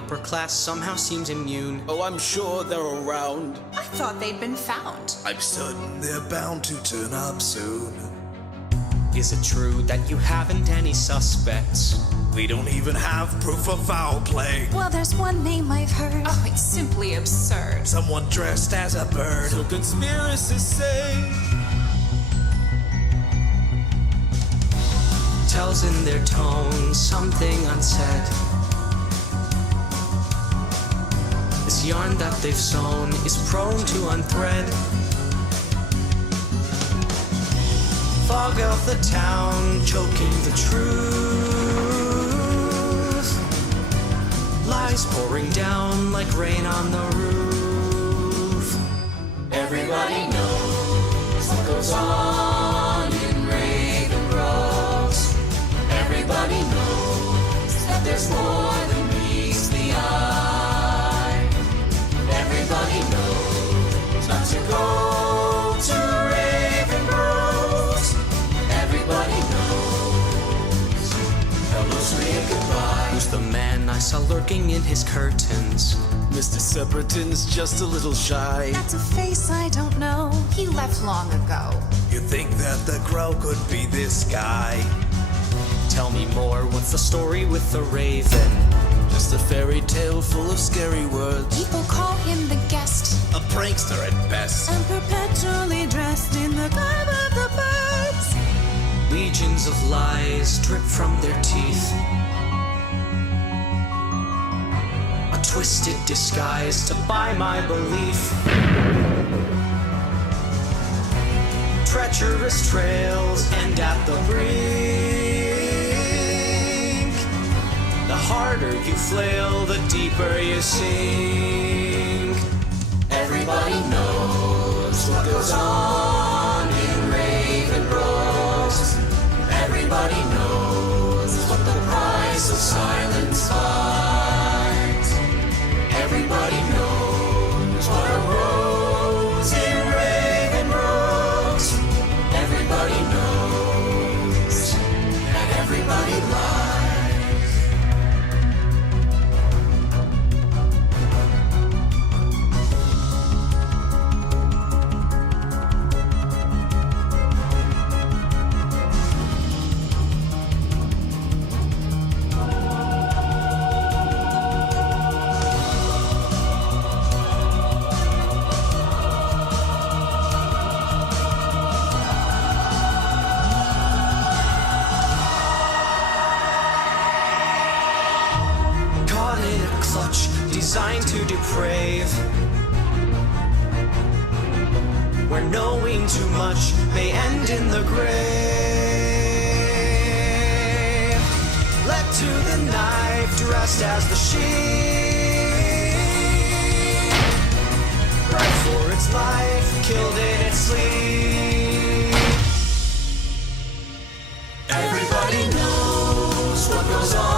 upper class somehow seems immune. Oh, I'm sure they're around. I thought they'd been found. I'm certain they're bound to turn up soon. Is it true that you haven't any suspects? We don't even have proof of foul play. Well, there's one name I've heard. Oh, it's simply absurd. Someone dressed as a bird. So conspiracists say. Tells in their tone something unsaid. This yarn that they've sewn is prone to unthread. Fog of the town, choking the truth. Lies pouring down like rain on the roof. Everybody knows what goes on in Raven Groves. Everybody knows that there's more than meets the eye. Everybody knows not to go to Raven Groves. Everybody knows hello, sweet goodbye. Who's the man I saw lurking in his curtains? Mr. Separaton's just a little shy. That's a face I don't know. He left long ago. You think that the crow could be this guy? Tell me more, what's the story with the raven? Just a fairy tale full of scary words. People call him the guest, A prankster at best. and perpetually dressed in the garb of the birds. Legions of lies drip from their teeth. A twisted disguise to buy my belief. Treacherous trails end at the brink. The harder you flail, the deeper you sink. Everybody knows what goes on in Raven Groves. Everybody knows what the price of silence buys. Everybody knows what a rose in Raven Groves. Everybody knows, and everybody lies. Clutch designed to deprave, where knowing too much may end in the grave. Led to the knife, dressed as the sheep, bred for its life, killed in its sleep. Everybody knows what goes on